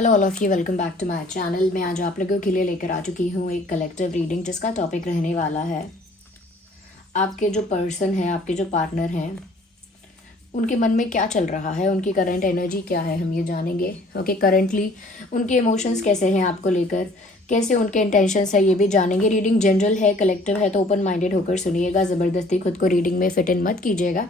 Hello all of you, welcome back to my channel. मैं आज आप लोगों के लिए लेकर आ चुकी हूँ एक कलेक्टिव रीडिंग जिसका टॉपिक रहने वाला है आपके जो पर्सन है, आपके जो पार्टनर हैं, उनके मन में क्या चल रहा है, उनकी करंट एनर्जी क्या है, हम ये जानेंगे। ओके, करंटली उनके इमोशंस कैसे हैं आपको लेकर, कैसे उनके इंटेंशंस है, ये भी जानेंगे। रीडिंग जनरल है, कलेक्टिव है, तो ओपन माइंडेड होकर सुनिएगा। ज़बरदस्ती खुद को रीडिंग में फिट इन मत कीजिएगा।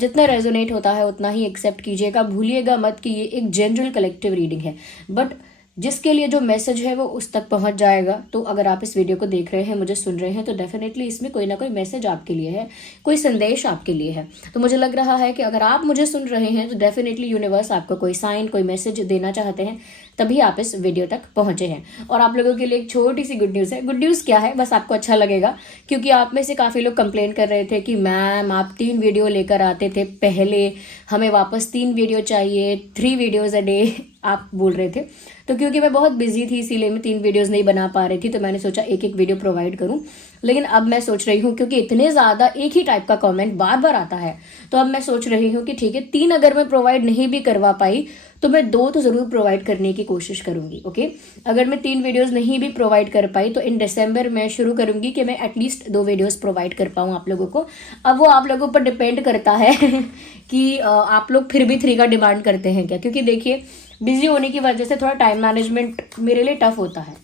जितना रेजोनेट होता है उतना ही एक्सेप्ट कीजिएगा। भूलिएगा मत कि ये एक जनरल कलेक्टिव रीडिंग है, बट जिसके लिए जो मैसेज है वो उस तक पहुंच जाएगा। तो अगर आप इस वीडियो को देख रहे हैं, मुझे सुन रहे हैं, तो डेफिनेटली इसमें कोई ना कोई मैसेज आपके लिए है, कोई संदेश आपके लिए है। तो मुझे लग रहा है कि अगर आप मुझे सुन रहे हैं तो डेफिनेटली यूनिवर्स आपको कोई साइन, कोई मैसेज देना चाहते हैं, तभी आप इस वीडियो तक पहुंचे हैं। और आप लोगों के लिए एक छोटी सी गुड न्यूज़ है। गुड न्यूज़ क्या है, बस आपको अच्छा लगेगा, क्योंकि आप में से काफ़ी लोग कंप्लेन कर रहे थे कि मैम आप 3 वीडियो लेकर आते थे पहले, हमें वापस 3 वीडियो चाहिए, 3 वीडियोज़ अ डे आप बोल रहे थे। तो क्योंकि मैं बहुत बिजी थी, इसीलिए मैं 3 वीडियोज़ नहीं बना पा रही थी, तो मैंने सोचा एक एक वीडियो प्रोवाइड करूं। लेकिन अब मैं सोच रही हूँ, क्योंकि इतने ज़्यादा एक ही टाइप का कमेंट बार बार आता है, तो अब मैं सोच रही हूँ कि ठीक है, 3 अगर मैं प्रोवाइड नहीं भी करवा पाई तो मैं 2 तो ज़रूर प्रोवाइड करने की कोशिश करूंगी। ओके, अगर मैं 3 वीडियोस नहीं भी प्रोवाइड कर पाई तो इन दिसंबर मैं शुरू करूंगी कि मैं एटलीस्ट 2 वीडियोस प्रोवाइड कर पाऊँ आप लोगों को। अब वो आप लोगों पर डिपेंड करता है कि आप लोग फिर भी 3 का डिमांड करते हैं क्या, क्योंकि देखिए बिजी होने की वजह से थोड़ा टाइम मैनेजमेंट मेरे लिए टफ होता है।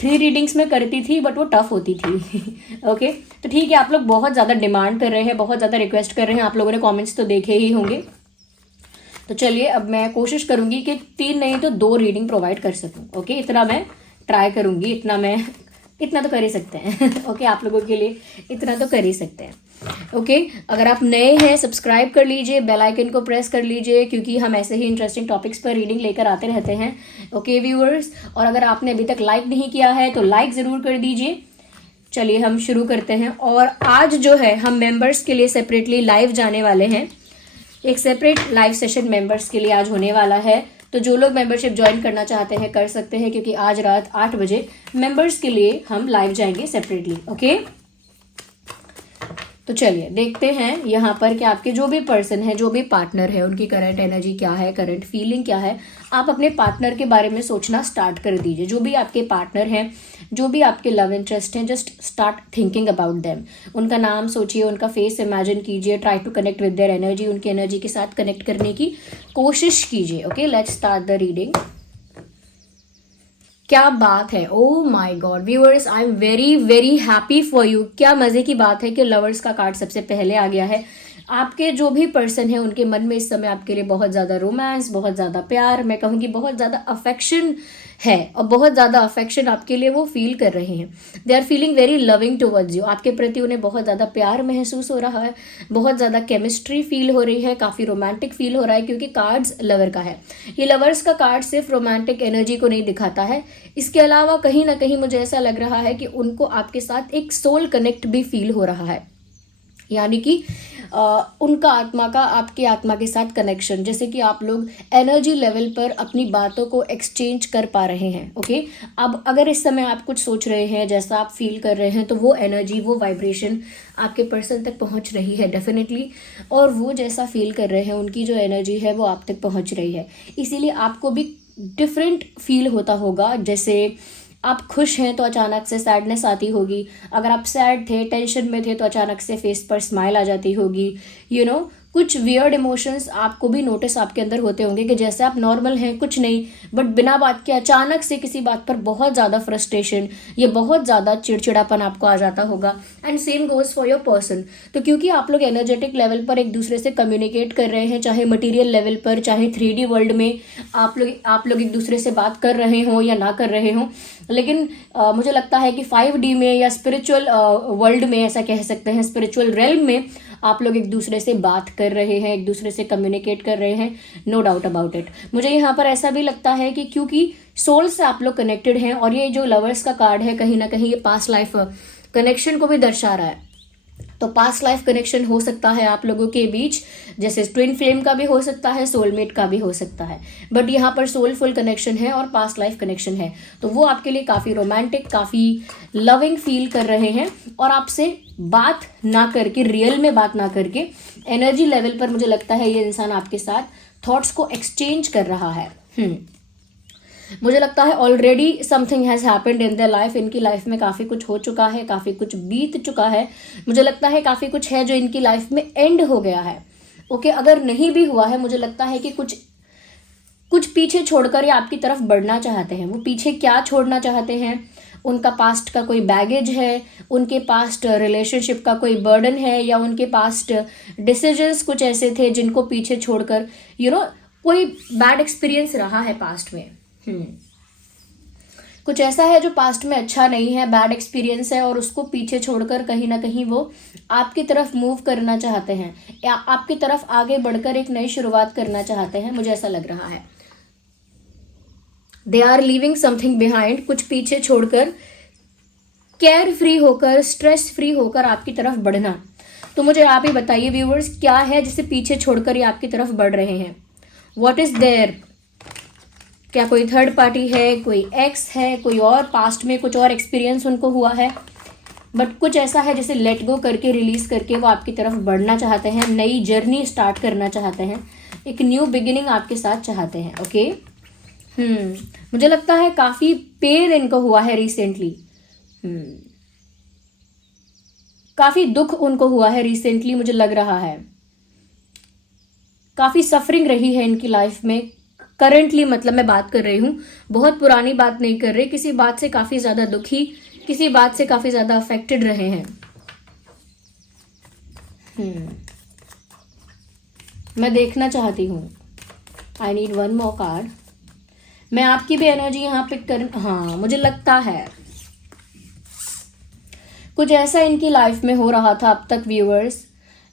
3 रीडिंग्स में करती थी बट वो टफ होती थी। ओके, तो ठीक है, आप लोग बहुत ज़्यादा डिमांड कर रहे हैं, बहुत ज़्यादा रिक्वेस्ट कर रहे हैं, आप लोगों ने कॉमेंट्स तो देखे ही होंगे। तो चलिए, अब मैं कोशिश करूंगी कि 3 नहीं तो 2 रीडिंग प्रोवाइड कर सकूं। ओके, इतना मैं ट्राई करूंगी, इतना तो कर ही सकते हैं। ओके, आप लोगों के लिए इतना तो कर ही सकते हैं। ओके, अगर आप नए हैं सब्सक्राइब कर लीजिए, बेल आइकन को प्रेस कर लीजिए, क्योंकि हम ऐसे ही इंटरेस्टिंग टॉपिक्स पर रीडिंग लेकर आते रहते हैं। ओके व्यूअर्स, और अगर आपने अभी तक लाइक नहीं किया है तो लाइक ज़रूर कर दीजिए। चलिए हम शुरू करते हैं। और आज जो है हम मेंबर्स के लिए सेपरेटली लाइव जाने वाले हैं। एक सेपरेट लाइव सेशन मेंबर्स के लिए आज होने वाला है, तो जो लोग मेंबरशिप ज्वाइन करना चाहते हैं कर सकते हैं, क्योंकि आज रात 8 बजे मेंबर्स के लिए हम लाइव जाएंगे सेपरेटली। ओके, तो चलिए देखते हैं यहाँ पर कि आपके जो भी पर्सन है, जो भी पार्टनर है, उनकी करंट एनर्जी क्या है, करंट फीलिंग क्या है। आप अपने पार्टनर के बारे में सोचना स्टार्ट कर दीजिए। जो भी आपके पार्टनर हैं, जो भी आपके लव इंटरेस्ट हैं, just start thinking about them. उनका नाम सोचिए, उनका फेस इमेजिन कीजिए, try to connect with their energy, उनकी एनर्जी के साथ कनेक्ट करने की कोशिश कीजिए। Okay, let's start the reading. क्या बात है, oh my god viewers, I am very very happy for you. क्या मजे की बात है कि लवर्स का कार्ड सबसे पहले आ गया है। आपके जो भी पर्सन है उनके मन में इस समय आपके लिए बहुत ज़्यादा रोमांस, बहुत ज़्यादा प्यार, मैं कहूँगी बहुत ज़्यादा अफेक्शन है, और बहुत ज़्यादा अफेक्शन आपके लिए वो फील कर रहे हैं। They are feeling very loving towards you. आपके प्रति उन्हें बहुत ज़्यादा प्यार महसूस हो रहा है, बहुत ज़्यादा केमिस्ट्री फील हो रही है, काफ़ी रोमांटिक फील हो रहा है, क्योंकि कार्ड्स लवर का है। ये लवर्स का कार्ड सिर्फ रोमांटिक एनर्जी को नहीं दिखाता है, इसके अलावा कहीं ना कहीं मुझे ऐसा लग रहा है कि उनको आपके साथ एक सोल कनेक्ट भी फील हो रहा है, यानी कि उनका आत्मा का आपकी आत्मा के साथ कनेक्शन, जैसे कि आप लोग एनर्जी लेवल पर अपनी बातों को एक्सचेंज कर पा रहे हैं। ओके, अब अगर इस समय आप कुछ सोच रहे हैं, जैसा आप फील कर रहे हैं, तो वो एनर्जी, वो वाइब्रेशन आपके पर्सन तक पहुंच रही है डेफिनेटली, और वो जैसा फील कर रहे हैं, उनकी जो एनर्जी है वो आप तक पहुंच रही है। इसीलिए आपको भी डिफरेंट फील होता होगा। जैसे आप खुश हैं तो अचानक से सैडनेस आती होगी, अगर आप सैड थे, टेंशन में थे, तो अचानक से फेस पर स्माइल आ जाती होगी। कुछ वियर्ड इमोशंस आपको भी नोटिस आपके अंदर होते होंगे कि जैसे आप नॉर्मल हैं, कुछ नहीं, बट बिना बात के अचानक से किसी बात पर बहुत ज़्यादा फ्रस्ट्रेशन, ये बहुत ज़्यादा चिड़चिड़ापन आपको आ जाता होगा। And same goes for your person. तो क्योंकि आप लोग एनर्जेटिक लेवल पर एक दूसरे से कम्युनिकेट कर रहे हैं, चाहे मटीरियल लेवल पर, चाहे 3D वर्ल्ड में आप लोग एक दूसरे से बात कर रहे हो या ना कर रहे हो, लेकिन मुझे लगता है कि 5D में या स्पिरिचुअल वर्ल्ड में, ऐसा कह सकते हैं स्पिरिचुअल रेल्म में, आप लोग एक दूसरे से बात कर रहे हैं, एक दूसरे से कम्युनिकेट कर रहे हैं, नो डाउट अबाउट इट। मुझे यहाँ पर ऐसा भी लगता है कि क्योंकि सोल से आप लोग कनेक्टेड हैं, और ये जो लवर्स का कार्ड है कहीं ना कहीं ये पास्ट लाइफ कनेक्शन को भी दर्शा रहा है। तो पास्ट लाइफ कनेक्शन हो सकता है आप लोगों के बीच, जैसे ट्विन फ्लेम का भी हो सकता है, सोलमेट का भी हो सकता है, बट यहाँ पर सोलफुल कनेक्शन है और पास्ट लाइफ कनेक्शन है। तो वो आपके लिए काफ़ी रोमांटिक, काफ़ी लविंग फील कर रहे हैं, और आपसे बात ना करके, रियल में बात ना करके, एनर्जी लेवल पर मुझे लगता है ये इंसान आपके साथ थॉट्स को एक्सचेंज कर रहा है। मुझे लगता है already something has happened in their life, इनकी लाइफ में काफ़ी कुछ हो चुका है, काफ़ी कुछ बीत चुका है। मुझे लगता है काफ़ी कुछ है जो इनकी लाइफ में एंड हो गया है। ओके, अगर नहीं भी हुआ है, मुझे लगता है कि कुछ पीछे छोड़कर ये आपकी तरफ बढ़ना चाहते हैं। वो पीछे क्या छोड़ना चाहते हैं? उनका पास्ट का कोई बैगेज है, उनके पास्ट रिलेशनशिप का कोई बर्डन है, या उनके पास्ट डिसीजंस कुछ ऐसे थे जिनको पीछे छोड़कर कोई बैड एक्सपीरियंस रहा है पास्ट में। कुछ ऐसा है जो पास्ट में अच्छा नहीं है, बैड एक्सपीरियंस है, और उसको पीछे छोड़कर कहीं ना कहीं वो आपकी तरफ मूव करना चाहते हैं, या आपकी तरफ आगे बढ़कर एक नई शुरुआत करना चाहते हैं। मुझे ऐसा लग रहा है they are leaving something behind, कुछ पीछे छोड़कर केयर फ्री होकर, स्ट्रेस फ्री होकर आपकी तरफ बढ़ना। तो मुझे आप ही बताइए व्यूअर्स, क्या है जिसे पीछे छोड़कर ये आपकी तरफ बढ़ रहे हैं? What is there? क्या कोई थर्ड पार्टी है, कोई एक्स है, कोई और पास्ट में कुछ और एक्सपीरियंस उनको हुआ है, बट कुछ ऐसा है जिसे लेट गो करके, रिलीज करके वो आपकी तरफ बढ़ना चाहते हैं, नई जर्नी स्टार्ट करना चाहते हैं, एक न्यू बिगिनिंग आपके साथ चाहते हैं। ओके, मुझे लगता है काफी पेन इनको हुआ है रिसेंटली, काफी दुख उनको हुआ है रिसेंटली। मुझे लग रहा है काफी सफरिंग रही है इनकी लाइफ में करंटली, मतलब मैं बात कर रही हूं, बहुत पुरानी बात नहीं कर रही, किसी बात से काफी ज्यादा दुखी, किसी बात से काफी ज्यादा अफेक्टेड रहे हैं। मैं देखना चाहती हूं, I need one more card. मैं आपकी भी एनर्जी यहाँ पे हाँ, मुझे लगता है कुछ ऐसा इनकी लाइफ में हो रहा था अब तक व्यूअर्स,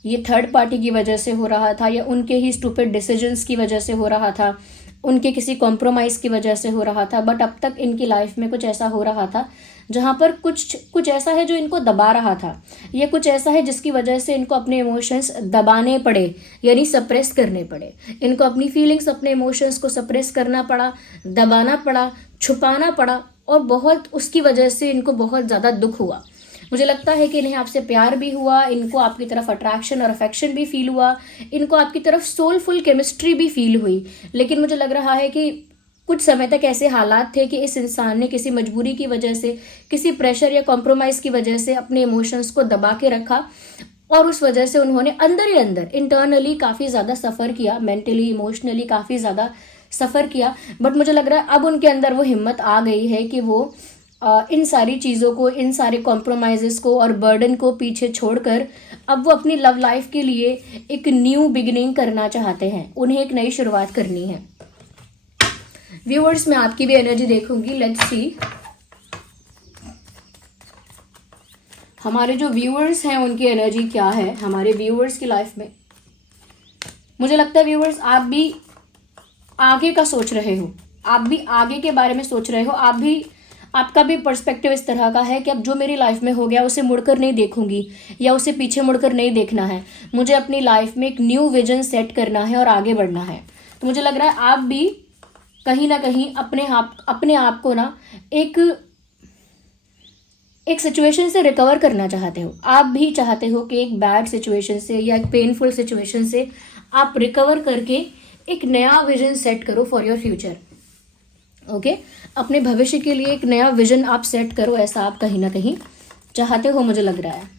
ये थर्ड पार्टी की वजह से हो रहा था, या उनके ही स्टूपिड डिसीजंस की वजह से हो रहा था, उनके किसी कॉम्प्रोमाइज़ की वजह से हो रहा था, बट अब तक इनकी लाइफ में कुछ ऐसा हो रहा था जहाँ पर कुछ ऐसा है जो इनको दबा रहा था, या कुछ ऐसा है जिसकी वजह से इनको अपने इमोशंस दबाने पड़े, यानी सप्रेस करने पड़े। इनको अपनी फीलिंग्स, अपने इमोशंस को सप्रेस करना पड़ा, दबाना पड़ा, छुपाना पड़ा, और बहुत उसकी वजह से इनको बहुत ज़्यादा दुख हुआ। मुझे लगता है कि इन्हें आपसे प्यार भी हुआ, इनको आपकी तरफ अट्रैक्शन और अफेक्शन भी फील हुआ, इनको आपकी तरफ सोलफुल केमिस्ट्री भी फील हुई, लेकिन मुझे लग रहा है कि कुछ समय तक ऐसे हालात थे कि इस इंसान ने किसी मजबूरी की वजह से, किसी प्रेशर या कॉम्प्रोमाइज़ की वजह से अपने इमोशंस को दबा के रखा, और उस वजह से उन्होंने अंदर ही अंदर इंटरनली काफ़ी ज़्यादा सफ़र किया, मेंटली इमोशनली काफ़ी ज़्यादा सफ़र किया। बट मुझे लग रहा है अब उनके अंदर वो हिम्मत आ गई है कि वो इन सारी चीज़ों को, इन सारे कॉम्प्रोमाइज़ेस को और बर्डन को पीछे छोड़कर अब वो अपनी लव लाइफ के लिए एक न्यू बिगिनिंग करना चाहते हैं, उन्हें एक नई शुरुआत करनी है। व्यूअर्स, मैं आपकी भी एनर्जी देखूंगी, लेट्स सी हमारे जो व्यूअर्स हैं उनकी एनर्जी क्या है हमारे व्यूअर्स की लाइफ में। मुझे लगता है व्यूअर्स, आप भी आगे का सोच रहे हो, आप भी आगे के बारे में सोच रहे हो, आपका भी पर्सपेक्टिव इस तरह का है कि अब जो मेरी लाइफ में हो गया उसे मुड़कर नहीं देखूंगी, या उसे पीछे मुड़कर नहीं देखना है, मुझे अपनी लाइफ में एक न्यू विजन सेट करना है और आगे बढ़ना है। तो मुझे लग रहा है आप भी कहीं ना कहीं अपने आप को ना एक सिचुएशन से रिकवर करना चाहते हो। आप भी चाहते हो कि एक बैड सिचुएशन से या एक पेनफुल सिचुएशन से आप रिकवर करके एक नया विजन सेट करो फॉर योर फ्यूचर। ओके, अपने भविष्य के लिए एक नया विजन आप सेट करो, ऐसा आप कहीं ना कहीं चाहते हो, मुझे लग रहा है।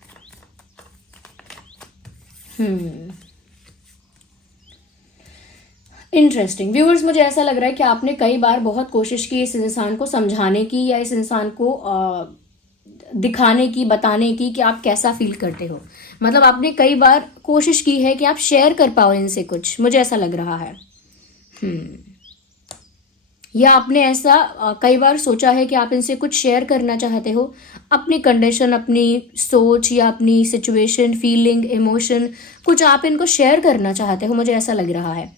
इंटरेस्टिंग व्यूअर्स, मुझे ऐसा लग रहा है कि आपने कई बार बहुत कोशिश की इस इंसान को समझाने की, या इस इंसान को दिखाने की, बताने की कि आप कैसा फील करते हो। मतलब आपने कई बार कोशिश की है कि आप शेयर कर पाओ इनसे कुछ, मुझे ऐसा लग रहा है। या आपने ऐसा कई बार सोचा है कि आप इनसे कुछ शेयर करना चाहते हो, अपनी कंडीशन, अपनी सोच, या अपनी सिचुएशन, फीलिंग, इमोशन, कुछ आप इनको शेयर करना चाहते हो, मुझे ऐसा लग रहा है।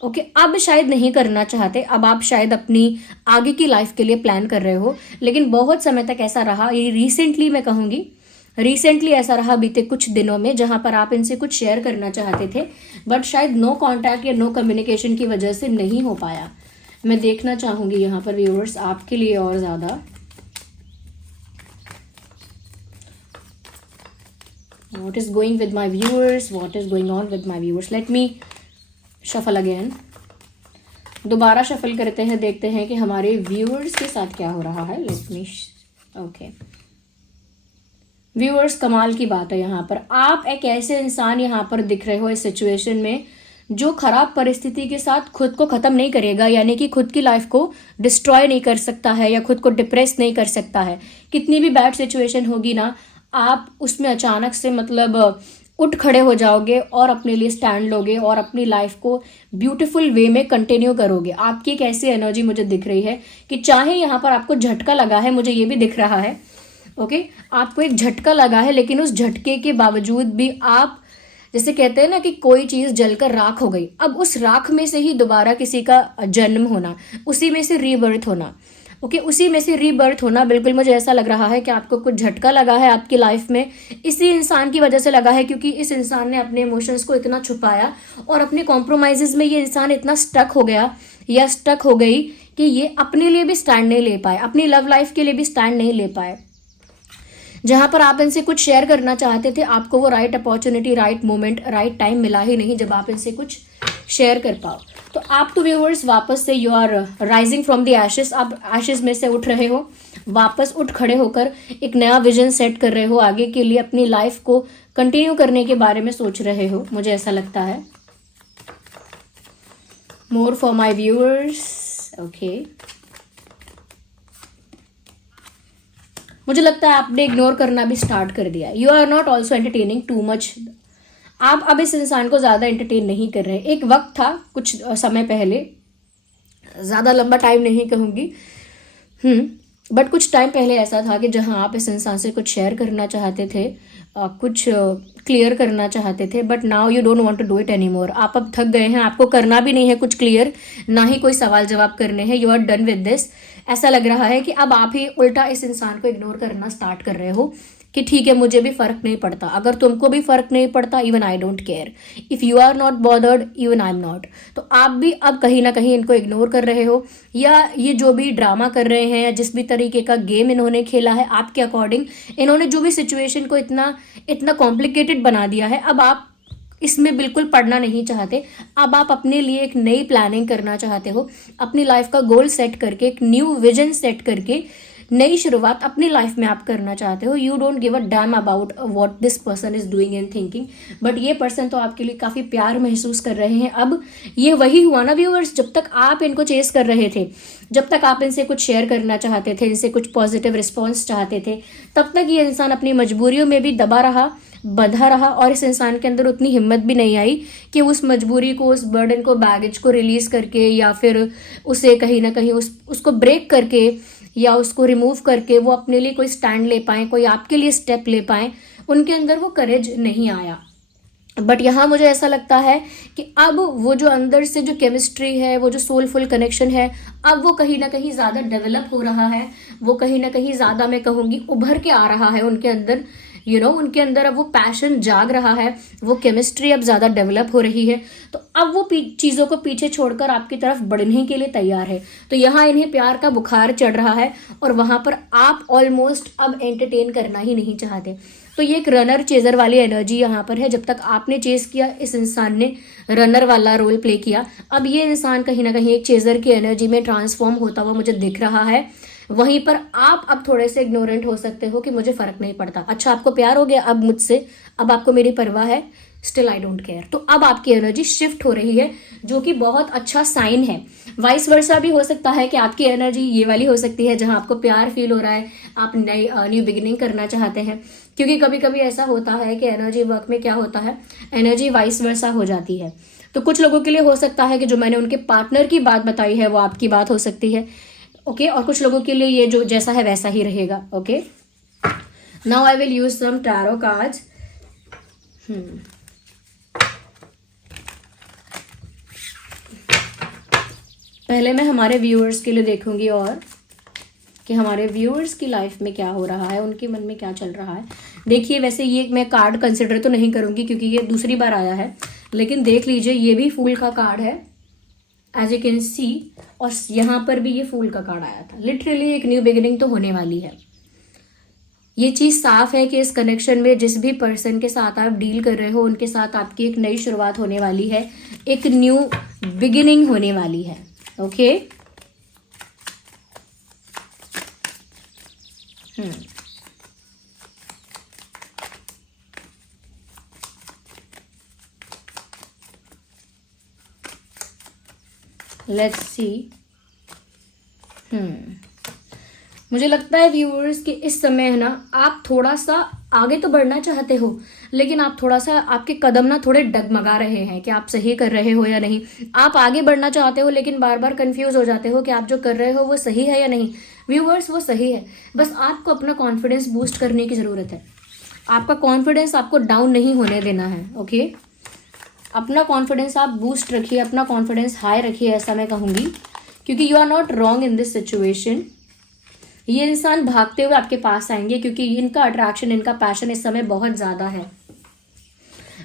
ओके, अब शायद नहीं करना चाहते, अब आप शायद अपनी आगे की लाइफ के लिए प्लान कर रहे हो, लेकिन बहुत समय तक ऐसा रहा, ये रिसेंटली मैं कहूँगी, रिसेंटली ऐसा रहा बीते कुछ दिनों में, जहां पर आप इनसे कुछ शेयर करना चाहते थे, बट शायद नो कॉन्टैक्ट या नो कम्युनिकेशन की वजह से नहीं हो पाया। मैं देखना चाहूंगी यहाँ पर व्यूअर्स आपके लिए और ज़्यादा। What is going with my viewers? What is going on with my viewers? Let me shuffle again. दोबारा शफल करते हैं, देखते हैं कि हमारे व्यूअर्स के साथ क्या हो रहा है। लेट मी ओके व्यूअर्स, कमाल की बात है। यहाँ पर आप एक ऐसे इंसान यहाँ पर दिख रहे हो इस सिचुएशन में जो खराब परिस्थिति के साथ खुद को खत्म नहीं करेगा, यानी कि खुद की लाइफ को डिस्ट्रॉय नहीं कर सकता है या खुद को डिप्रेस नहीं कर सकता है। कितनी भी बैड सिचुएशन होगी ना, आप उसमें अचानक से मतलब उठ खड़े हो जाओगे और अपने लिए स्टैंड लोगे और अपनी लाइफ को ब्यूटीफुल वे में कंटिन्यू करोगे। आपकी एक ऐसी एनर्जी मुझे दिख रही है कि चाहे यहाँ पर आपको झटका लगा है, मुझे ये भी दिख रहा है ओके, आपको एक झटका लगा है, लेकिन उस झटके के बावजूद भी आप, जैसे कहते हैं ना कि कोई चीज़ जलकर राख हो गई, अब उस राख में से ही दोबारा किसी का जन्म होना, उसी में से रीबर्थ होना ओके, उसी में से रीबर्थ होना। बिल्कुल मुझे ऐसा लग रहा है कि आपको कुछ झटका लगा है आपकी लाइफ में, इसी इंसान की वजह से लगा है, क्योंकि इस इंसान ने अपने इमोशंस को इतना छुपाया और अपने कॉम्प्रोमाइजेज में ये इंसान इतना स्टक हो गया या स्टक हो गई कि ये अपने लिए भी स्टैंड नहीं ले पाए, अपनी लव लाइफ के लिए भी स्टैंड नहीं ले पाए। जहां पर आप इनसे कुछ शेयर करना चाहते थे, आपको वो right opportunity, right moment, right time मिला ही नहीं जब आप इनसे कुछ शेयर कर पाओ। तो आप तो व्यूअर्स वापस से you are rising from the ashes, आप एशेस में से उठ रहे हो, वापस उठ खड़े होकर एक नया विजन सेट कर रहे हो, आगे के लिए अपनी लाइफ को कंटिन्यू करने के बारे में सोच रहे हो, मुझे ऐसा लगता है। More for my viewers okay, मुझे लगता है आपने इग्नोर करना भी स्टार्ट कर दिया। You are not also entertaining too much, आप अब इस इंसान को ज़्यादा एंटरटेन नहीं कर रहे। एक वक्त था कुछ समय पहले, ज़्यादा लंबा टाइम नहीं कहूँगी बट कुछ टाइम पहले ऐसा था कि जहाँ आप इस इंसान से कुछ शेयर करना चाहते थे, कुछ क्लियर करना चाहते थे, but now you don't want to do it any more. आप अब थक गए हैं, आपको करना भी नहीं है कुछ क्लियर, ना ही कोई सवाल जवाब करने हैं, you are done with this. ऐसा लग रहा है कि अब आप ही उल्टा इस इंसान को इग्नोर करना स्टार्ट कर रहे हो कि ठीक है, मुझे भी फर्क नहीं पड़ता, अगर तुमको भी फर्क नहीं पड़ता, even I don't care, if you are not bothered even I am not. तो आप भी अब कहीं ना कहीं इनको इग्नोर कर रहे हो, या ये जो भी ड्रामा कर रहे हैं या जिस भी तरीके का गेम इन्होंने खेला है आपके अकॉर्डिंग, इन्होंने जो भी सिचुएशन को इतना कॉम्प्लिकेटेड बना दिया है, अब आप इसमें बिल्कुल पढ़ना नहीं चाहते। अब आप अपने लिए एक नई प्लानिंग करना चाहते हो, अपनी लाइफ का गोल सेट करके, एक न्यू विजन सेट करके नई शुरुआत अपनी लाइफ में आप करना चाहते हो। You don't give a damn about what this person is doing and thinking, but ये पर्सन तो आपके लिए काफ़ी प्यार महसूस कर रहे हैं। अब ये वही हुआ ना व्यूअर्स, जब तक आप इनको चेस कर रहे थे, जब तक आप इनसे कुछ शेयर करना चाहते थे, इनसे कुछ पॉजिटिव रिस्पॉन्स चाहते थे, तब तक ये इंसान अपनी मजबूरियों में भी दबा रहा, बंधा रहा, और इस इंसान के अंदर उतनी हिम्मत भी नहीं आई कि उस मजबूरी को, उस बर्डन को, बैगेज को रिलीज करके, या फिर उसे कहीं ना कहीं उसको ब्रेक करके या उसको रिमूव करके वो अपने लिए कोई स्टैंड ले पाए, कोई आपके लिए स्टेप ले पाए। उनके अंदर वो करेज नहीं आया। बट यहाँ मुझे ऐसा लगता है कि अब वो जो अंदर से जो केमिस्ट्री है, वो जो सोलफुल कनेक्शन है, अब वो कहीं ना कहीं ज़्यादा डेवलप हो रहा है, वो कहीं ना कहीं ज़्यादा, मैं कहूँगी, उभर के आ रहा है उनके अंदर। उनके अंदर अब वो पैशन जाग रहा है, वो केमिस्ट्री अब ज़्यादा डेवलप हो रही है। तो अब वो चीज़ों को पीछे छोड़कर आपकी तरफ बढ़ने के लिए तैयार है। तो यहाँ इन्हें प्यार का बुखार चढ़ रहा है और वहाँ पर आप ऑलमोस्ट अब एंटरटेन करना ही नहीं चाहते। तो ये एक रनर चेजर वाली एनर्जी यहाँ पर है। जब तक आपने चेस किया, इस इंसान ने रनर वाला रोल प्ले किया। अब ये इंसान कहीं ना कहीं एक चेजर की एनर्जी में ट्रांसफॉर्म होता हुआ मुझे दिख रहा है। वहीं पर आप अब थोड़े से इग्नोरेंट हो सकते हो कि मुझे फर्क नहीं पड़ता। अच्छा, आपको प्यार हो गया अब मुझसे, अब आपको मेरी परवाह है, स्टिल आई डोंट केयर। तो अब आपकी एनर्जी शिफ्ट हो रही है, जो कि बहुत अच्छा साइन है। वाइस वर्सा भी हो सकता है कि आपकी एनर्जी ये वाली हो सकती है जहां आपको प्यार फील हो रहा है, आप नई न्यू बिगिनिंग करना चाहते हैं। क्योंकि कभी कभी ऐसा होता है कि एनर्जी वर्क में क्या होता है, एनर्जी वाइस वर्सा हो जाती है। तो कुछ लोगों के लिए हो सकता है कि जो मैंने उनके पार्टनर की बात बताई है वो आपकी बात हो सकती है, ओके। और कुछ लोगों के लिए ये जो जैसा है वैसा ही रहेगा, okay. Now I will use some tarot cards. पहले मैं हमारे व्यूअर्स के लिए देखूंगी और कि हमारे व्यूअर्स की लाइफ में क्या हो रहा है, उनके मन में क्या चल रहा है। देखिए, वैसे ये मैं कार्ड कंसिडर तो नहीं करूंगी क्योंकि ये दूसरी बार आया है, लेकिन देख लीजिए ये भी फूल का कार्ड है, एज यू कैन सी, और यहाँ पर भी ये फूल का कार्ड आया था। लिटरली एक न्यू बिगिनिंग तो होने वाली है। ये चीज़ साफ है कि इस कनेक्शन में जिस भी पर्सन के साथ आप डील कर रहे हो, उनके साथ आपकी एक नई शुरुआत होने वाली है, एक न्यू बिगिनिंग होने वाली है, ओके। Let's see. मुझे लगता है व्यूअर्स कि इस समय है ना, आप थोड़ा सा आगे तो बढ़ना चाहते हो, लेकिन आप थोड़ा सा, आपके कदम ना थोड़े डगमगा रहे हैं कि आप सही कर रहे हो या नहीं। आप आगे बढ़ना चाहते हो लेकिन बार बार कंफ्यूज हो जाते हो कि आप जो कर रहे हो वो सही है या नहीं। व्यूअर्स, वो सही है, बस आपको अपना कॉन्फिडेंस बूस्ट करने की ज़रूरत है। आपका कॉन्फिडेंस आपको डाउन नहीं होने देना है। ओके, अपना कॉन्फिडेंस आप बूस्ट रखिए, अपना कॉन्फिडेंस हाई रखिए, ऐसा मैं कहूँगी, क्योंकि you are not wrong in this situation. ये इंसान भागते हुए आपके पास आएंगे क्योंकि इनका अट्रैक्शन, इनका पैशन इस समय बहुत ज़्यादा है।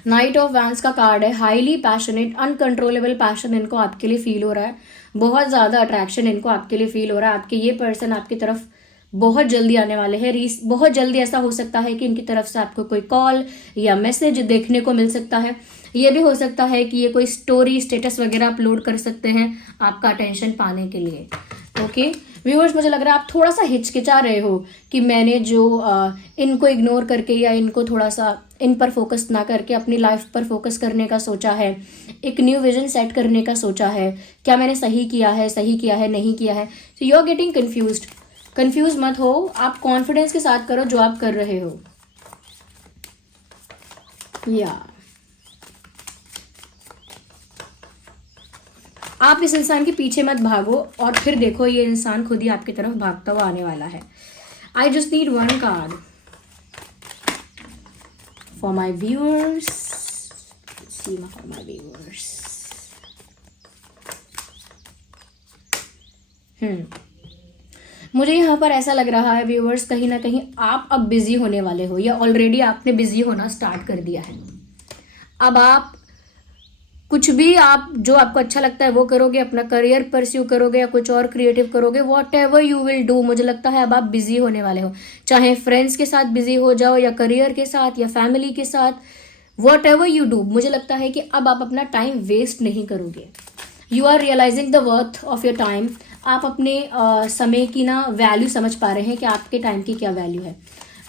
नाइट ऑफ वैंड्स का कार्ड है, हाईली पैशनेट, अनकंट्रोलेबल पैशन इनको आपके लिए फील हो रहा है, बहुत ज़्यादा अट्रैक्शन इनको आपके लिए फील हो रहा है। आपके ये पर्सन आपकी तरफ बहुत जल्दी आने वाले हैं। बहुत जल्दी ऐसा हो सकता है कि इनकी तरफ से आपको कोई कॉल या मैसेज देखने को मिल सकता है। ये भी हो सकता है कि ये कोई स्टोरी, स्टेटस वगैरह अपलोड कर सकते हैं आपका अटेंशन पाने के लिए। ओके व्यूअर्स, मुझे लग रहा है आप थोड़ा सा हिचकिचा रहे हो कि मैंने जो इनको इग्नोर करके या इनको थोड़ा सा इन पर फोकस ना करके अपनी लाइफ पर फोकस करने का सोचा है, एक न्यू विजन सेट करने का सोचा है। क्या मैंने सही किया है, नहीं किया है? So you are getting confused. Confuse मत हो, आप कॉन्फिडेंस के साथ करो जो आप कर रहे हो। या आप इस इंसान के पीछे मत भागो और फिर देखो ये इंसान खुद ही आपकी तरफ भागता हुआ आने वाला है। I just need one card for my viewers. Seema for my viewers. मुझे यहाँ पर ऐसा लग रहा है व्यूअर्स, कहीं ना कहीं आप अब बिजी होने वाले हो या ऑलरेडी आपने बिजी होना स्टार्ट कर दिया है। अब आप कुछ भी, आप जो आपको अच्छा लगता है वो करोगे, अपना करियर परस्यू करोगे या कुछ और क्रिएटिव करोगे, what ever you will do. मुझे लगता है अब आप बिजी होने वाले हो, चाहे फ्रेंड्स के साथ बिजी हो जाओ या करियर के साथ या फैमिली के साथ, वॉट एवर यू डू। मुझे लगता है कि अब आप अपना टाइम वेस्ट नहीं करोगे। You are realising the worth of your time. आप अपने समय की ना वैल्यू समझ पा रहे हैं कि आपके टाइम की क्या वैल्यू है।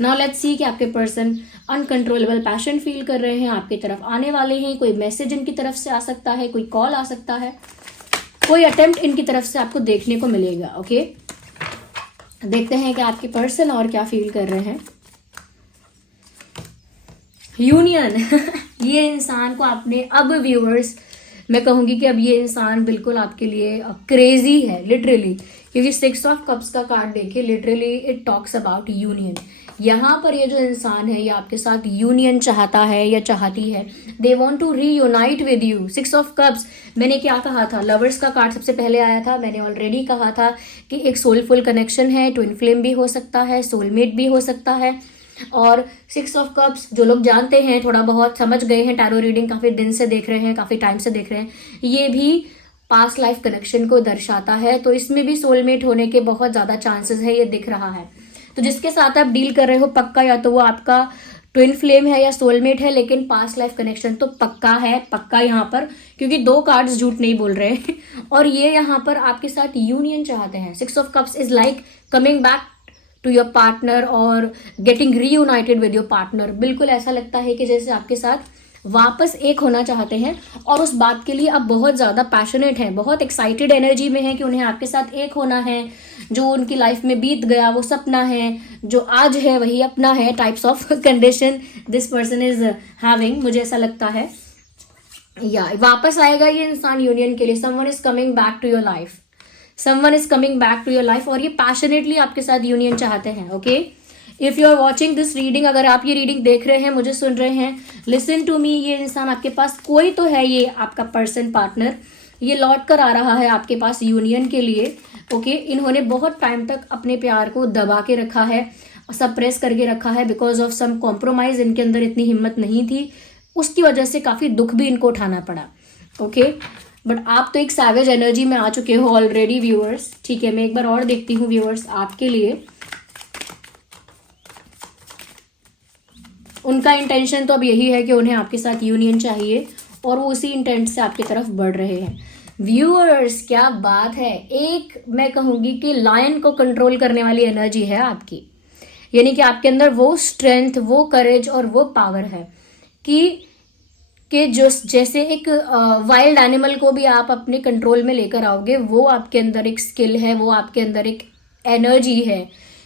नाउ लेट्स सी कि आपके पर्सन अनकंट्रोलेबल पैशन फील कर रहे हैं, आपकी तरफ आने वाले हैं। कोई मैसेज इनकी तरफ से आ सकता है, कोई कॉल आ सकता है, कोई अटेम्प्ट इनकी तरफ से आपको देखने को मिलेगा। ओके देखते हैं कि आपके पर्सन और क्या फील कर रहे हैं। यूनियन ये इंसान को आपने अब व्यूअर्स, मैं कहूंगी कि अब ये इंसान बिल्कुल आपके लिए क्रेजी है लिटरली, क्योंकि 6 ऑफ कप्स का कार्ड देखिए, literally it talks about union. यहाँ पर ये जो इंसान है ये आपके साथ यूनियन चाहता है या चाहती है। They want to reunite with you. 6 of cups, मैंने क्या कहा था, लवर्स का कार्ड सबसे पहले आया था। मैंने ऑलरेडी कहा था कि एक सोलफुल कनेक्शन है, ट्विन फ्लेम भी हो सकता है, सोलमेट भी हो सकता है। और 6 ऑफ कप्स जो लोग जानते हैं, थोड़ा बहुत समझ गए हैं, टैरो रीडिंग काफ़ी दिन से देख रहे हैं, काफ़ी टाइम से देख रहे हैं, ये भी पास्ट लाइफ कनेक्शन को दर्शाता है। तो इसमें भी सोलमेट होने के बहुत ज़्यादा चांसेस है, ये दिख रहा है। तो जिसके साथ आप डील कर रहे हो पक्का या तो वो आपका ट्विन फ्लेम है या सोलमेट है, लेकिन पास्ट लाइफ कनेक्शन तो पक्का है, पक्का यहाँ पर, क्योंकि 2 कार्ड्स झूठ नहीं बोल रहे हैं। और ये यहाँ पर आपके साथ यूनियन चाहते हैं। 6 of cups is like coming back to your partner और getting reunited with your partner. बिल्कुल ऐसा लगता है कि जैसे आपके साथ वापस एक होना चाहते हैं और उस बात के लिए आप बहुत ज़्यादा पैशनेट हैं, बहुत एक्साइटेड एनर्जी में हैं कि उन्हें आपके साथ एक होना है। जो उनकी लाइफ में बीत गया वो सपना है, जो आज है वही अपना है, types of condition this person is having. मुझे ऐसा लगता है या वापस आएगा ये इंसान यूनियन के लिए। Someone is coming back to your life, someone is coming back to your life, और ये पैशनेटली आपके साथ यूनियन चाहते हैं। Okay, if you are watching this reading, अगर आप ये रीडिंग देख रहे हैं, मुझे सुन रहे हैं, लिसन टू मी, ये इंसान आपके पास कोई तो है, ये आपका पर्सन, पार्टनर, ये लौट कर आ रहा है आपके पास यूनियन के लिए। ओके इन्होंने बहुत टाइम तक अपने प्यार को दबा के रखा है, सप्रेस करके रखा है, बिकॉज ऑफ सम कॉम्प्रोमाइज। इनके अंदर इतनी हिम्मत नहीं थी, उसकी वजह से काफ़ी दुख भी इनको उठाना पड़ा। ओके बट आप तो एक सैवेज एनर्जी में आ चुके हो ऑलरेडी व्यूअर्स। ठीक है, मैं एक बार और देखती हूँ व्यूअर्स आपके लिए। उनका इंटेंशन तो अब यही है कि उन्हें आपके साथ यूनियन चाहिए और वो उसी इंटेंट से आपकी तरफ बढ़ रहे हैं। व्यूअर्स क्या बात है, एक मैं कहूंगी कि लायन को कंट्रोल करने वाली एनर्जी है आपकी, यानी कि आपके अंदर वो स्ट्रेंथ, वो करेज और वो पावर है कि जो जैसे एक वाइल्ड एनिमल को भी आप अपने कंट्रोल में लेकर आओगे, वो आपके अंदर एक स्किल है, वो आपके अंदर एक एनर्जी है।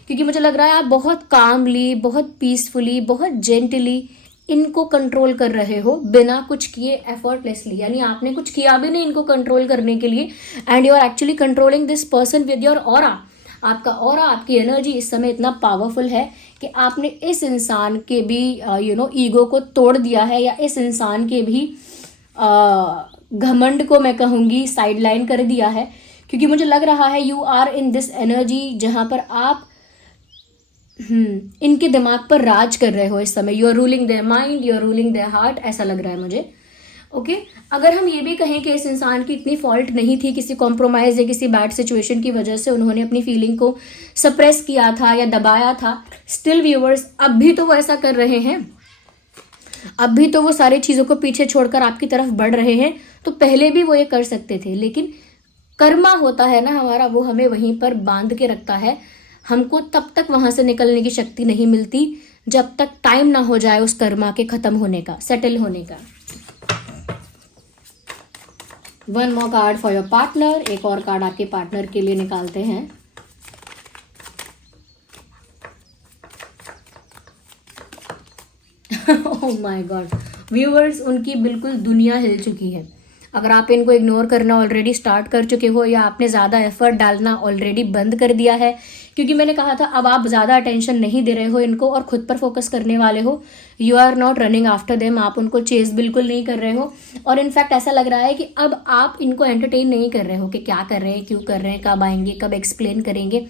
क्योंकि मुझे लग रहा है आप बहुत कामली, बहुत पीसफुली, बहुत जेंटली इनको कंट्रोल कर रहे हो बिना कुछ किए, एफर्टलेसली, यानी आपने कुछ किया भी नहीं इनको कंट्रोल करने के लिए, and you are actually controlling this person with your aura. आपका ऑरा, आपकी एनर्जी इस समय इतना पावरफुल है कि आपने इस इंसान के भी ईगो को तोड़ दिया है, या इस इंसान के भी घमंड को मैं कहूँगी साइडलाइन कर दिया है। क्योंकि मुझे लग रहा है you are in this energy जहाँ पर आप इनके दिमाग पर राज कर रहे हो इस समय। You are ruling their mind, you are ruling their heart, ऐसा लग रहा है मुझे। ओके अगर हम ये भी कहें कि इस इंसान की इतनी फॉल्ट नहीं थी, किसी कॉम्प्रोमाइज या किसी बैड सिचुएशन की वजह से उन्होंने अपनी फीलिंग को सप्रेस किया था या दबाया था, स्टिल व्यूअर्स अब भी तो वो ऐसा कर रहे हैं, अब भी तो वो सारी चीज़ों को पीछे छोड़कर आपकी तरफ बढ़ रहे हैं। तो पहले भी वो ये कर सकते थे, लेकिन कर्मा होता है ना हमारा, वो हमें वहीं पर बांध के रखता है। हमको तब तक वहां से निकलने की शक्ति नहीं मिलती जब तक टाइम ना हो जाए उस कर्मा के खत्म होने का, सेटल होने का। One more card for your partner, एक और कार्ड आपके पार्टनर के लिए निकालते हैं। ओह माय गॉड व्यूअर्स, उनकी बिल्कुल दुनिया हिल चुकी है। अगर आप इनको इग्नोर करना ऑलरेडी स्टार्ट कर चुके हो, या आपने ज़्यादा एफर्ट डालना ऑलरेडी बंद कर दिया है, क्योंकि मैंने कहा था अब आप ज़्यादा अटेंशन नहीं दे रहे हो इनको और खुद पर फोकस करने वाले हो। You are not running after them, आप उनको चेस बिल्कुल नहीं कर रहे हो। और इनफैक्ट ऐसा लग रहा है कि अब आप इनको एंटरटेन नहीं कर रहे हो कि क्या कर रहे हैं, क्यों कर रहे हैं, कब आएंगे, कब एक्सप्लेन करेंगे।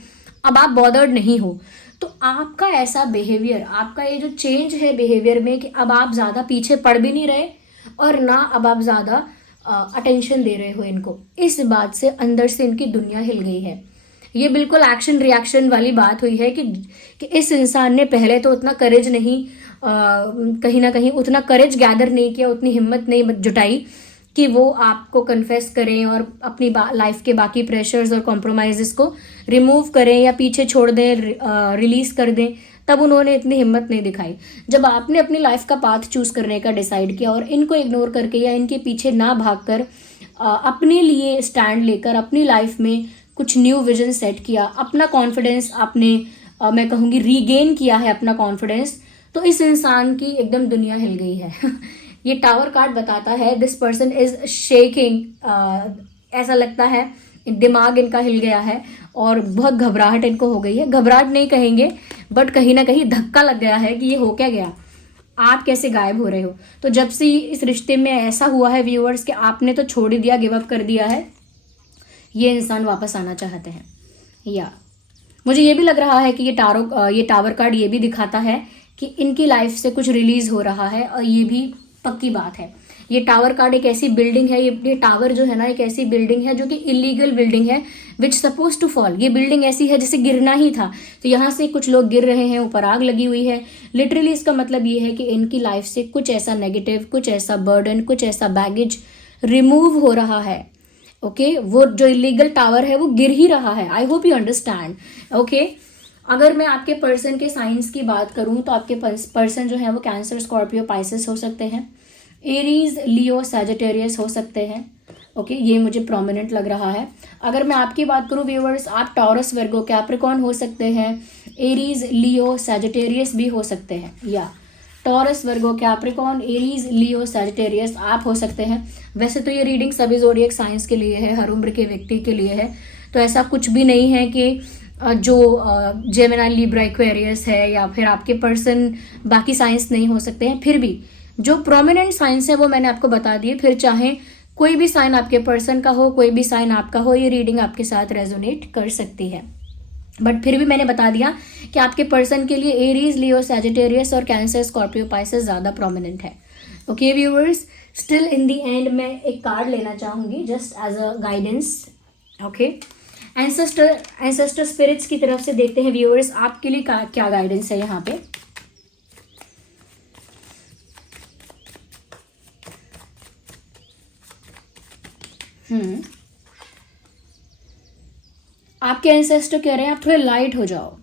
अब आप बॉदर्ड नहीं हो। तो आपका ऐसा बिहेवियर, आपका ये जो चेंज है बिहेवियर में, कि अब आप ज़्यादा पीछे पड़ भी नहीं रहे और ना अब आप ज़्यादा अटेंशन दे रहे हो इनको, इस बात से अंदर से इनकी दुनिया हिल गई है। ये बिल्कुल एक्शन रिएक्शन वाली बात हुई है कि इस इंसान ने पहले तो उतना करेज नहीं, कहीं ना कहीं उतना करेज गैदर नहीं किया, उतनी हिम्मत नहीं जुटाई कि वो आपको कन्फेस करें और अपनी लाइफ के बाकी प्रेशर्स और कॉम्प्रोमाइजेस को रिमूव करें या पीछे छोड़ दें, रिलीज कर दें। तब उन्होंने इतनी हिम्मत नहीं दिखाई। जब आपने अपनी लाइफ का पाथ चूज करने का डिसाइड किया और इनको इग्नोर करके या इनके पीछे ना भागकर अपने लिए स्टैंड लेकर अपनी लाइफ में कुछ न्यू विजन सेट किया, अपना कॉन्फिडेंस आपने मैं कहूँगी रीगेन किया है अपना कॉन्फिडेंस, तो इस इंसान की एकदम दुनिया हिल गई है। ये टावर कार्ड बताता है दिस पर्सन इज शेकिंग, ऐसा लगता है दिमाग इनका हिल गया है और बहुत घबराहट इनको हो गई है। घबराहट नहीं कहेंगे, बट कहीं ना कहीं धक्का लग गया है कि ये हो क्या गया, आप कैसे गायब हो रहे हो। तो जब से इस रिश्ते में ऐसा हुआ है व्यूअर्स कि आपने तो छोड़ ही दिया, गिव अप कर दिया है, ये इंसान वापस आना चाहते हैं। या मुझे ये भी लग रहा है कि ये टावर कार्ड ये भी दिखाता है कि इनकी लाइफ से कुछ रिलीज हो रहा है, और ये भी पक्की बात है। ये टावर कार्ड एक ऐसी बिल्डिंग है, ये टावर जो है ना एक ऐसी बिल्डिंग है जो कि इलीगल बिल्डिंग है, विच सपोज टू फॉल। ये बिल्डिंग ऐसी है जिसे गिरना ही था, तो यहाँ से कुछ लोग गिर रहे हैं, ऊपर आग लगी हुई है। लिटरली इसका मतलब ये है कि इनकी लाइफ से कुछ ऐसा नेगेटिव, कुछ ऐसा बर्डन, कुछ ऐसा बैगेज रिमूव हो रहा है। ओके वो जो इलीगल टावर है वो गिर ही रहा है। I hope you understand. Okay अगर मैं आपके पर्सन के साइंस की बात करूं तो आपके पर्सन जो है वो कैंसर, स्कॉर्पियो, पाइसेस हो सकते हैं, एरीज, लियो, सैजिटेरियस हो सकते हैं। ओके ये मुझे प्रोमिनेंट लग रहा है। अगर मैं आपकी बात करूं व्यूअर्स, आप टॉरस, वर्गो, कैप्रिकॉर्न हो सकते हैं, एरीज, लियो, सैजिटेरियस भी हो सकते हैं। या टॉरस, वर्गो, कैप्रिकॉर्न, एरीज, लियो, सैजिटेरियस आप हो सकते हैं। वैसे तो ये रीडिंग सभी ज़ोडिएक साइंस के लिए है, हर उम्र के व्यक्ति के लिए है, तो ऐसा कुछ भी नहीं है कि जो जेमिनी, लिब्रा, एक्वेरियस है या फिर आपके पर्सन बाकी साइंस नहीं हो सकते हैं। फिर भी जो प्रोमिनेंट साइंस है वो मैंने आपको बता दिए। फिर चाहे कोई भी साइन आपके पर्सन का हो, कोई भी साइन आपका हो, ये रीडिंग आपके साथ रेजोनेट कर सकती है। बट फिर भी मैंने बता दिया कि आपके पर्सन के लिए एरीज, लियो, सैजिटेरियस और कैंसर, स्कॉर्पियो, पाइसेस ज़्यादा प्रोमिनेंट है। Okay viewers, still in the end मैं एक कार्ड लेना चाहूँगी just as a guidance. Okay ancestor spirits की तरफ से देखते हैं व्यूअर्स आपके लिए क्या गाइडेंस है यहाँ पे। आपके एंसेस्टर कह रहे हैं आप थोड़े लाइट हो जाओ,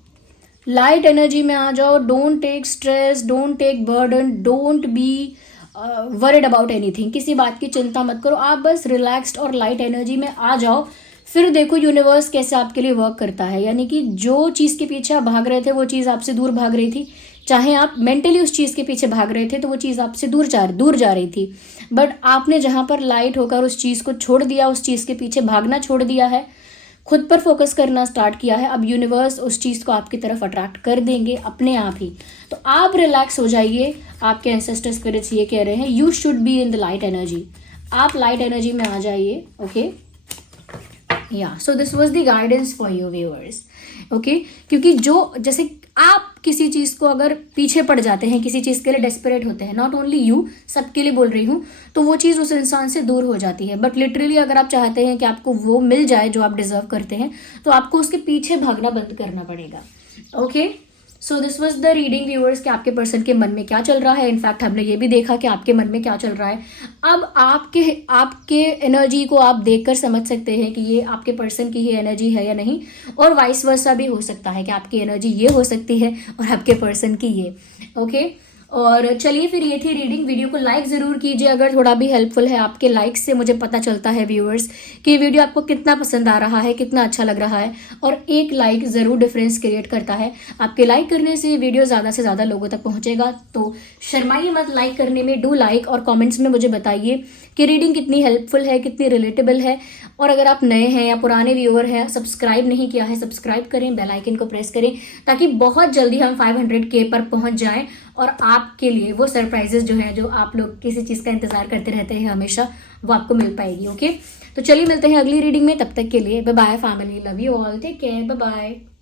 लाइट एनर्जी में आ जाओ। Don't take stress, don't take burden, don't be worried about anything. किसी बात की चिंता मत करो, आप बस रिलैक्स्ड और लाइट एनर्जी में आ जाओ। फिर देखो यूनिवर्स कैसे आपके लिए वर्क करता है। यानी कि जो चीज़ के पीछे आप भाग रहे थे वो चीज़ आपसे दूर भाग रही थी। चाहे आप मेंटली उस चीज़ के पीछे भाग रहे थे तो वो चीज़ आपसे दूर जा रही थी, बट आपने जहाँ पर लाइट होकर उस चीज़ को छोड़ दिया, उस चीज़ के पीछे भागना छोड़ दिया है, खुद पर फोकस करना स्टार्ट किया है, अब यूनिवर्स उस चीज़ को आपकी तरफ अट्रैक्ट कर देंगे अपने आप ही। तो आप रिलैक्स हो जाइए। आपके एंसेस्टर स्पिरिट्स ये कह रहे हैं you should be in the light energy. आप लाइट एनर्जी में आ जाइए। ओके, या so this was the guidance for you viewers. Okay, क्योंकि जो जैसे आप किसी चीज़ को अगर पीछे पड़ जाते हैं, किसी चीज़ के लिए डेस्परेट होते हैं, नॉट ओनली यू, सबके लिए बोल रही हूँ, तो वो चीज़ उस इंसान से दूर हो जाती है। बट लिटरली अगर आप चाहते हैं कि आपको वो मिल जाए जो आप डिजर्व करते हैं, तो आपको उसके पीछे भागना बंद करना पड़ेगा। Okay, so this was the reading viewers कि आपके पर्सन के मन में क्या चल रहा है। इनफैक्ट हमने ये भी देखा कि आपके मन में क्या चल रहा है। अब आपके एनर्जी को आप देखकर समझ सकते हैं कि ये आपके पर्सन की ही एनर्जी है या नहीं, और वाइस वर्सा भी हो सकता है कि आपकी एनर्जी ये हो सकती है और आपके पर्सन की ये। ओके, और चलिए फिर ये थी रीडिंग। वीडियो को लाइक ज़रूर कीजिए अगर थोड़ा भी हेल्पफुल है। आपके लाइक से मुझे पता चलता है व्यूअर्स कि वीडियो आपको कितना पसंद आ रहा है, कितना अच्छा लग रहा है, और एक लाइक ज़रूर डिफरेंस क्रिएट करता है। आपके लाइक करने से वीडियो ज़्यादा से ज़्यादा लोगों तक पहुँचेगा, तो शर्माइए मत लाइक करने में। डू लाइक और कॉमेंट्स में मुझे बताइए कि रीडिंग कितनी हेल्पफुल है, कितनी रिलेटेबल है। और अगर आप नए हैं या पुराने व्यूअर हैं, सब्सक्राइब नहीं किया है, सब्सक्राइब करें, बेल आइकन को प्रेस करें, ताकि बहुत जल्दी हम 500K पर पहुंच जाएं और आपके लिए वो सरप्राइजेस जो हैं, जो आप लोग किसी चीज़ का इंतजार करते रहते हैं हमेशा, वो आपको मिल पाएगी। ओके, तो चलिए मिलते हैं अगली रीडिंग में। तब तक के लिए bye bye family, love you all, take care, bye bye.